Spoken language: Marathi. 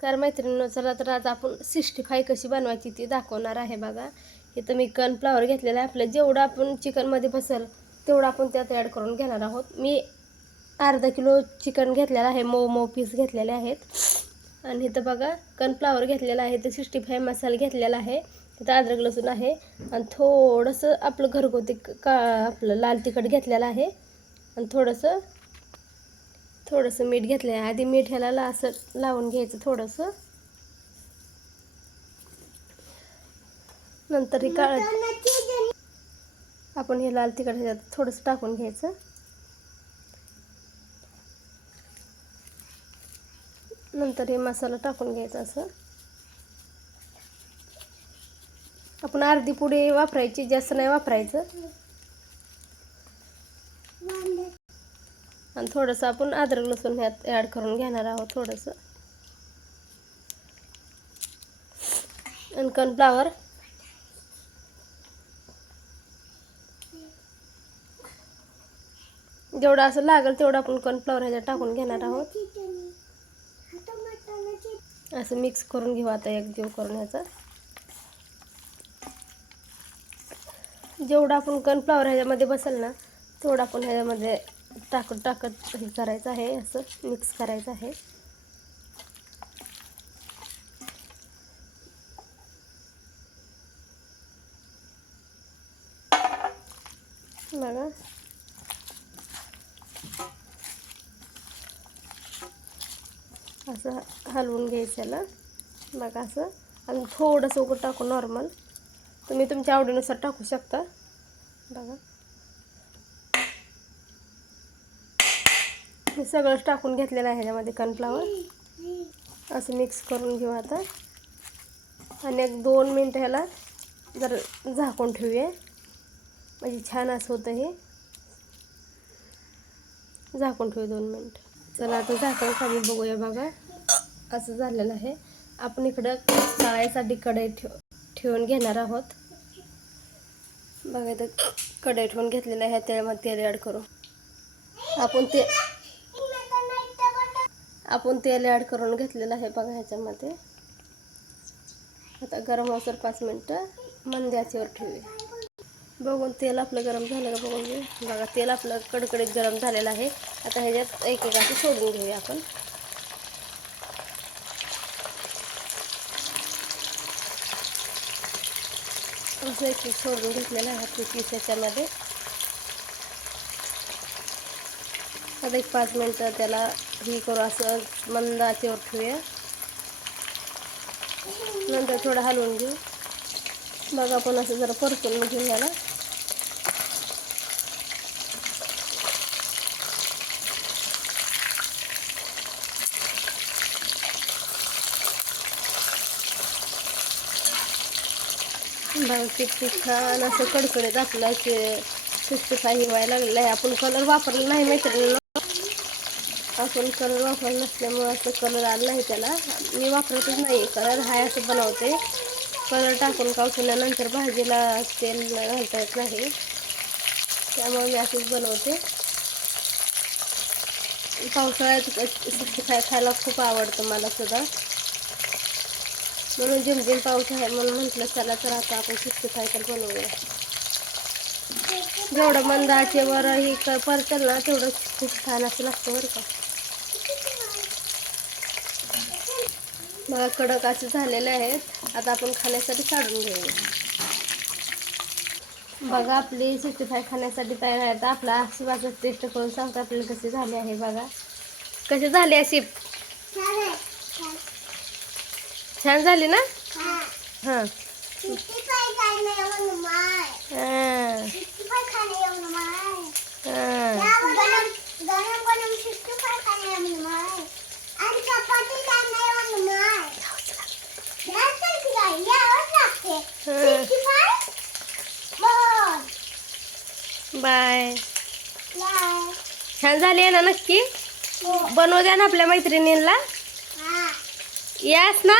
नमस्कार मैत्रिणींनो चला तर आज आपण सिक्स्टी फाय कशी बनवायची ती दाखवणार आहे बघा. इथं मी कॉर्नफ्लावर घेतलेला आहे. आपलं जेवढं आपण चिकनमध्ये बसेल तेवढं आपण त्यात ॲड करून घेणार आहोत. मी अर्धा किलो चिकन घेतलेलं आहे मऊ मऊ पीस घेतलेले आहेत. आणि इथं बघा कॉर्नफ्लावर घेतलेलं आहे ते सिक्स्टी फाय मसाला घेतलेला आहे इथं अद्रक लसूण आहे. आणि थोडंसं आपलं घरगुती का आपलं लाल तिखट घेतलेलं आहे. आणि थोडंसं थोडंसं मीठ घेतलं आहे आधी मीठ ह्याला ला असं लावून घ्यायचं थोडंसं. नंतर हे काळ आपण हे लाल तिखट ह्याच्यात थोडंसं टाकून घ्यायचं. नंतर हे मसाला टाकून घ्यायचा असं. आपण अर्धी पुडी वापरायची जास्त नाही वापरायचं. आणि थोडंसं आपण अद्रक लसूण ह्यात ॲड करून घेणार आहोत थोडंसं. आणि कॉर्नफ्लावर जेवढं असं लागेल तेवढं आपण कॉर्नफ्लावर ह्याच्यात टाकून घेणार आहोत. असं मिक्स करून घेऊ आता एक जीव करून ह्याचा. जेवढं आपण कॉर्नफ्लावर ह्याच्यामध्ये बसेल ना तेवढं आपण ह्याच्यामध्ये टाकत टाकत हे करायचं आहे असं मिक्स करायचं आहे. बघा. असं हलवून घ्यायचं याला बघा असं. आणि थोडंसं उघड टाकू नॉर्मल तुम्ही तुमच्या आवडीनुसार टाकू शकता. बघा. हे सगळंच टाकून घेतलेलं आहे ह्याच्यामध्ये कॉर्नफ्लावर असं मिक्स करून घेऊ आता. आणि एक दोन मिनटं ह्याला जर झाकून ठेवूया. म्हणजे छान असं होतं हे. झाकून ठेवू दोन मिनटं. चला आता झाकण खाली बघूया बघा. असं झालेलं आहे. आपण इकडं तळायसाठी कढई ठेव ठेवून घेणार आहोत. बघा इथं कढई ठेवून घेतलेलं आहे त्यामध्ये तेल ॲड करू. आपण ते आपण तेल ॲड करून घेतलेलं आहे बघा ह्याच्यामध्ये. आता गरम असेल पाच मिनटं मंद आचेवर ठेवूया. बघून तेल आपलं गरम झालं का बघून घेऊ. बघा तेल आपलं कडकडीत गरम झालेलं आहे. आता ह्याच्यात एक एक असं सोडून घेऊया आपण. असं एक सोडून घेतलेलं आहे पीस याच्यामध्ये आता एक पाच मिनटं त्याला हे करू असं मंद आचेवर ठेवूया. नंतर थोडं हलवून घेऊ. मग आपण असं जरा परतून घेऊ याला. बघा छान असं कडकडीत आपलं सिक्स्टी फाय व्हायला लागलेलं आहे आपण कलर वापरला नाही मैत्रिणीनं आपण कलर वापरला नसल्यामुळं असं कलर आला नाही त्याला. मी वापरतच नाही. कलर हाय असं बनवते. कलर टाकून कावसल्यानंतर भाजीला तेल घालता येत नाही. त्यामुळे मी असंच बनवते. पावसाळ्यात खाय खायला खूप आवडतं मला सुद्धा. म्हणून झिमझिम पाऊस आहे म्हणून म्हटलं चला तर आता आपण सिक्स्टी सायकल तर बनवूया. जेवढं मंदाचे वर ही क परतेल ना तेवढं खूप छान असं लागतं बरं का. बघा कडक असे झालेले आहेत. आता आपण खाण्यासाठी काढून घेऊया. बघा आपली सिक्स्टी फाय खाण्यासाठी तयार आहे आता आपला शिवाचं टेस्ट करून सांगतो आपल्याला कसे झाले आहे बघा. कसे झाले अशी छान झाली ना? हां. बाय. छान झाली आहे ना नक्की? बनवू द्या ना आपल्या मैत्रिणींना यास ना?